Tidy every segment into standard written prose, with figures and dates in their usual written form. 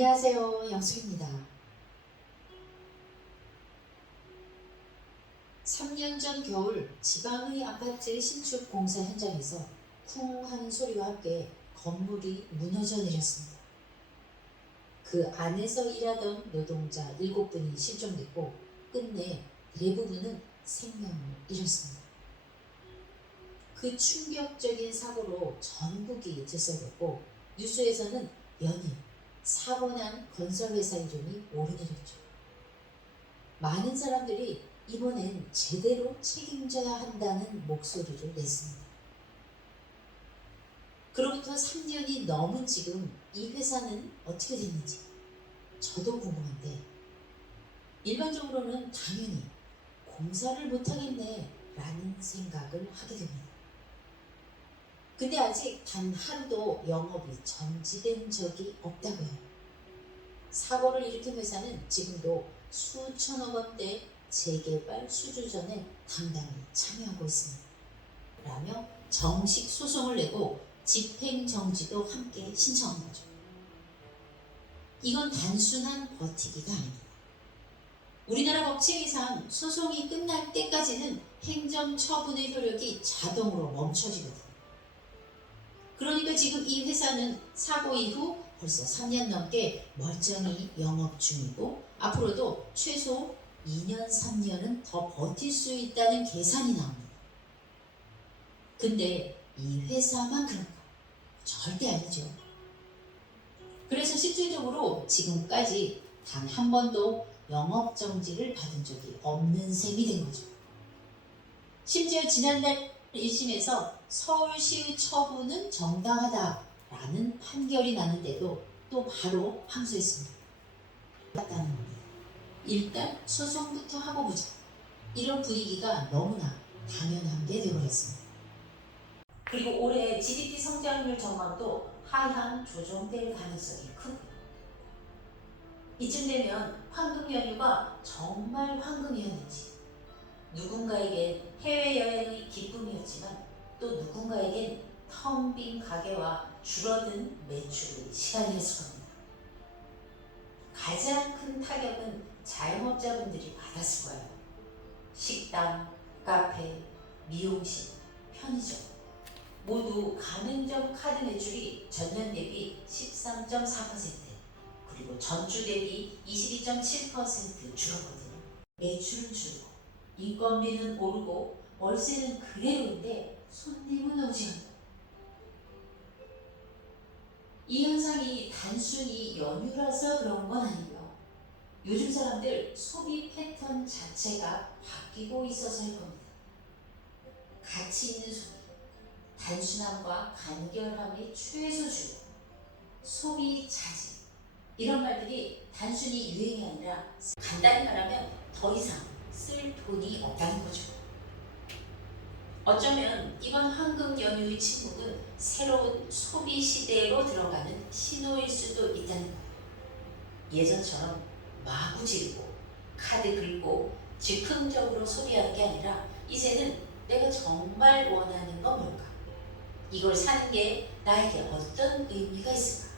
안녕하세요. 영숙입니다. 3년 전 겨울 지방의 아파트 신축 공사 현장에서 쿵 하는 소리와 함께 건물이 무너져 내렸습니다. 그 안에서 일하던 노동자 7분이 실종됐고 끝내 대부분은 생명을 잃었습니다. 그 충격적인 사고로 전국이 들썩였고 뉴스에서는 연일 사고 난 건설회사 이름이 오르내렸죠. 많은 사람들이 이번엔 제대로 책임져야 한다는 목소리를 냈습니다. 그로부터 3년이 넘은 지금 이 회사는 어떻게 됐는지 저도 궁금한데 일반적으로는 당연히 공사를 못하겠네 라는 생각을 하게 됩니다. 근데 아직 단 하루도 영업이 정지된 적이 없다고 해요. 사고를 일으킨 회사는 지금도 수천억 원대 재개발 수주전에 당당히 참여하고 있습니다. 라며 정식 소송을 내고 집행정지도 함께 신청한 거죠. 이건 단순한 버티기가 아닙니다. 우리나라 법칙이상 소송이 끝날 때까지는 행정처분의 효력이 자동으로 멈춰지거든요. 그러니까 지금 이 회사는 사고 이후 벌써 3년 넘게 멀쩡히 영업 중이고 앞으로도 최소 2년, 3년은 더 버틸 수 있다는 계산이 나옵니다. 근데 이 회사만 그런가? 절대 아니죠. 그래서 실질적으로 지금까지 단 한 번도 영업정지를 받은 적이 없는 셈이 된 거죠. 심지어 지난달 1심에서 서울시의 처분은 정당하다라는 판결이 났는데도 또 바로 항소했습니다. 맞다는 겁니다. 일단 소송부터 하고 보자. 이런 분위기가 너무나 당연한 게 되어버렸습니다. 그리고 올해 GDP 성장률 전망도 하향 조정될 가능성이 크고 이쯤 되면 황금 연휴가 정말 황금이었는지 누군가에겐 해외여행이 기쁨이었지만 또 누군가에겐 텅 빈 가게와 줄어든 매출의 시간이었을 겁니다. 가장 큰 타격은 자영업자분들이 받았을 거예요. 식당, 카페, 미용실, 편의점 모두 가맹점 카드 매출이 전년 대비 13.4% 그리고 전주 대비 22.7% 줄었거든요. 매출은 줄고 인건비는 오르고 월세는 그대로인데 손님은 오지 않고 이 현상이 단순히 연휴라서 그런 건 아니고요. 요즘 사람들 소비 패턴 자체가 바뀌고 있어서일 겁니다. 가치 있는 소비, 단순함과 간결함이 최소주, 소비 자제 이런 말들이 단순히 유행이 아니라 간단히 말하면 더 이상 쓸 돈이 없다는 거죠. 어쩌면 이번 황금 연휴의 침묵은 새로운 소비 시대로 들어가는 신호일 수도 있다는 거예요. 예전처럼 마구 지르고 카드 긁고 즉흥적으로 소비하는 게 아니라 이제는 내가 정말 원하는 건 뭘까? 이걸 사는 게 나에게 어떤 의미가 있을까?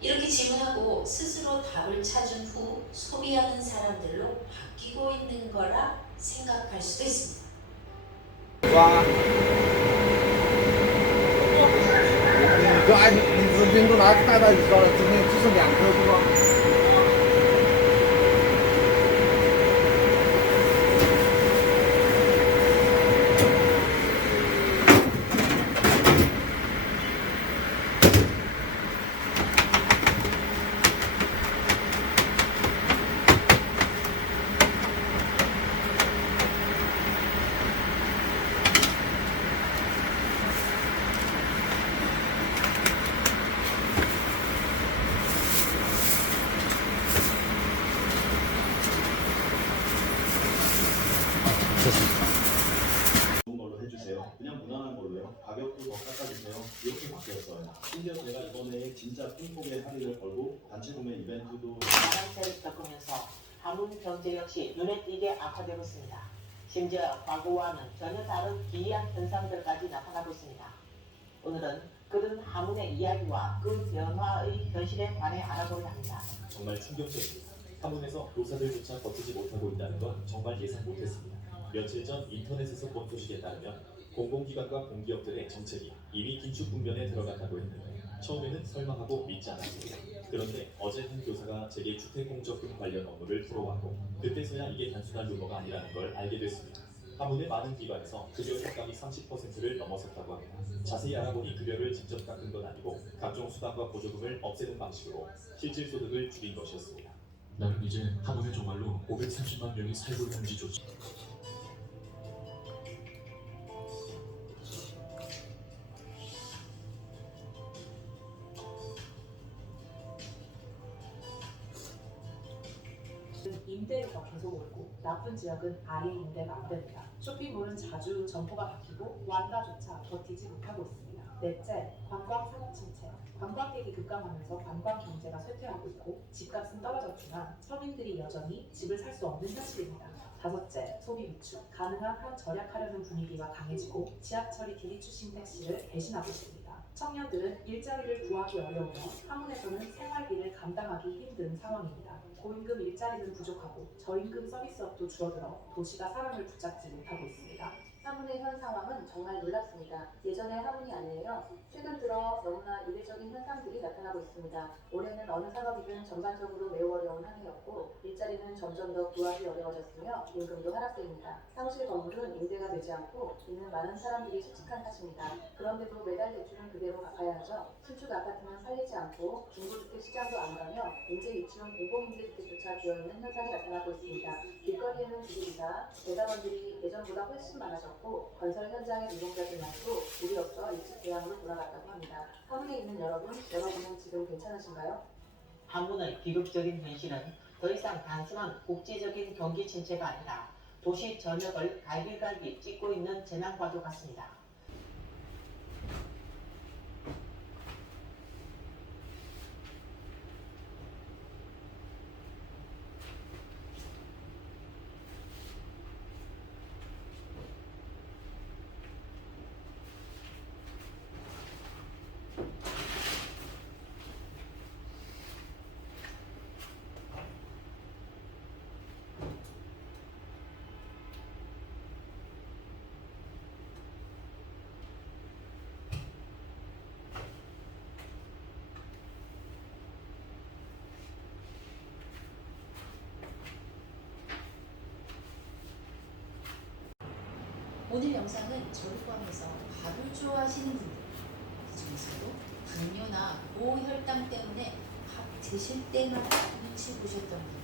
이렇게 질문하고 스스로 답을 찾은 후 소비하는 사람들로 바뀌고 있는 거라 생각할 수도 있습니다. 와.你自行都拿带到一个了，今天只剩2颗是吧？ 좋은 걸로 해주세요. 그냥 무난한 걸로요. 가격도 더 깎아주세요. 이렇게 바뀌었어요. 심지어 제가 이번에 진짜 핑퐁의 할인을 걸고 단체 구매 이벤트도 하락세를 겪으면서 한국 경제 역시 눈에 띄게 악화되고 있습니다. 심지어 과거와는 전혀 다른 기이한 현상들까지 나타나고 있습니다. 오늘은 그들은 하문의 이야기와 그 변화의 현실에 관해 알아보려 합니다. 정말 충격적입니다. 한문에서 교사들조차 버티지 못하고 있다는 건 정말 예상 못했습니다. 며칠 전 인터넷에서 본 소식에 따르면 공공기관과 공기업들의 정책이 이미 긴축 국면에 들어갔다고 했는데 처음에는 설마하고 믿지 않았습니다. 그런데 어제 한 교사가 제게 주택공적금 관련 업무를 풀어왔고 그때서야 이게 단순한 루머가 아니라는 걸 알게 됐습니다. 한문의 많은 기관에서 급여 삭감이 30%를 넘어섰다고 합니다. 자세히 알아보니 급여를 직접 깎은 건 아니고 각종 수당과 보조금을 없애는 방식으로 실질 소득을 줄인 것이었습니다. 나는 이제 한문에 정말로 530만 명이 살고 있는지조차 임대료가 계속 오르고 나쁜 지역은 아예 임대가 안 됩니다. 쇼핑몰은 자주 점포가 바뀌고 완다조차 버티지 못하고 있습니다. 넷째, 관광 산업 침체. 관광객이 급감하면서 관광 경제가 쇠퇴하고 있고 집값은 떨어졌지만 서민들이 여전히 집을 살 수 없는 현실입니다. 다섯째, 소비 위축. 가능한 한 절약하려는 분위기가 강해지고 지하철이 디리추싱 택시를 대신하고 있습니다. 청년들은 일자리를 구하기 어려우며 한문에서는 생활비를 감당하기 힘든 상황입니다. 고임금 일자리는 부족하고 저임금 서비스업도 줄어들어 도시가 사람을 붙잡지 못하고 있습니다. 한문의 현 상황은 정말 놀랍습니다. 예전의 한문이 아니에요. 최근 들어 너무나 이례적인 현상들이 나타나고 있습니다. 올해는 어느 산업이든 전반적으로 매우 어려운 한 해였고 일자리는 점점 더 구하기 어려워졌으며 임금도 하락세입니다. 사무실 건물은 임대가 되지 않고 이는 많은 사람들이 실직한 탓입니다. 그런데도 매달 대출은 그대로 갚아야 하죠. 신축 아파트는 팔리지 않고 중고주택 시장도 안 가며 임대 유치원 공공임대주택조차 비어있는 현상이 나타나고 있습니다. 길거리에는 기계기사, 대사관들이 예전보다 훨씬 많아졌고 건설 현장의 노동자들 말고 일이 없어 일찍 고향으로 돌아갔다고 합니다. 한문에 있는 여러분은 지금 괜찮으신가요? 한문의 비극적인 현실은 더 이상 단순한 국지적인 경기 침체가 아니라 도시 전역을 갈길갈길 찍고 있는 재난과도 같습니다. 오늘 영상은 저를 포함해서 밥을 좋아하시는 분들, 그중에서도 당뇨나 고혈당 때문에 밥 드실 때마다 눈치 보셨던 분들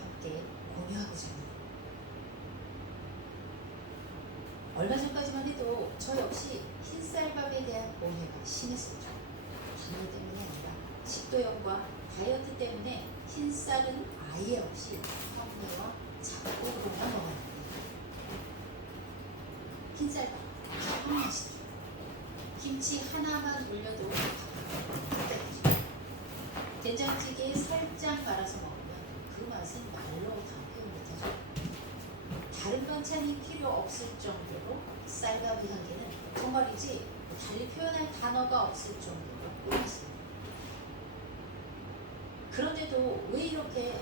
함께 공유하고자 합니다. 얼마 전까지만 해도 저 역시 흰쌀밥에 대한 오해가 심했었죠. 당뇨 때문이 아니라 식도염과 다이어트 때문에 흰쌀은 아예 없이 화분에와 잡곡으로만 먹었는데 흰쌀밥 한 맛이죠. 김치 하나만 올려도 된장찌개에 살짝 말아서 먹으면 그 맛은 말로 다 표현 못하죠. 다른 반찬이 필요 없을 정도로 쌀밥의 향기는 정말이지 달리 표현할 단어가 없을 정도로 맛있습니다. 그런데도 왜 이렇게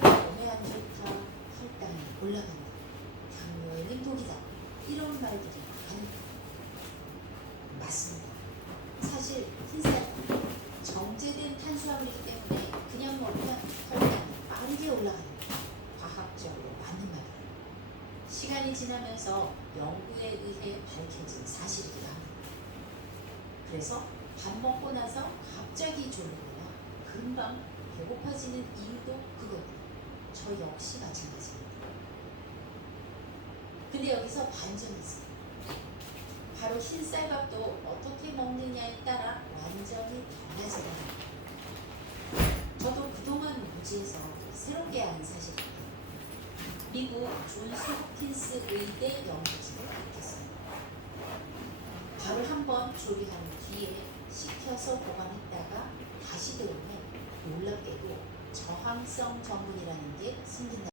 몸에 안 좋다, 혈당이 올라간다, 당뇨에는 독이다 이런 말들이 많습니다. 맞습니다. 사실 흰쌀밥 정제된 탄수화물이기 때문에 그냥 먹으면 혈당이 빠르게 올라가는 과학적으로 맞는 말입니다. 시간이 지나면서 연구에 의해 밝혀진 사실이기도 합니다. 그래서 밥 먹고 나서 갑자기 졸리거나 금방 배고파지는 이유도 그거예요. 저 역시 마찬가지입니다. 근데 여기서 반전이 있습니다. 바로 흰쌀밥도 어떻게 먹느냐에 따라 완전히 달라지는 겁니다. 저도 그동안 무지해서 새롭게 아는 사실입니다. 미국 존스 홉킨스 의대 연구진을 밝혔습니다. 밥을 한번 조리한 뒤에 식혀서 보관했다가 다시 데우면 놀랍게도 저항성 전분이라는 게 생긴다.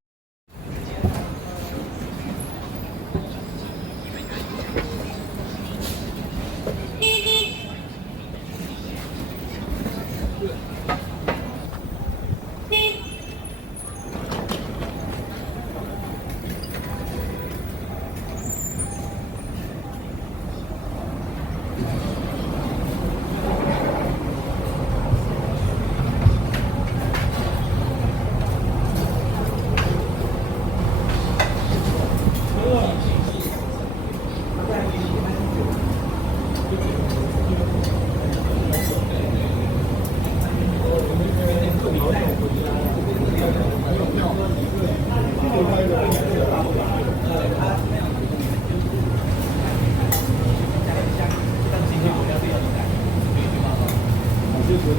这个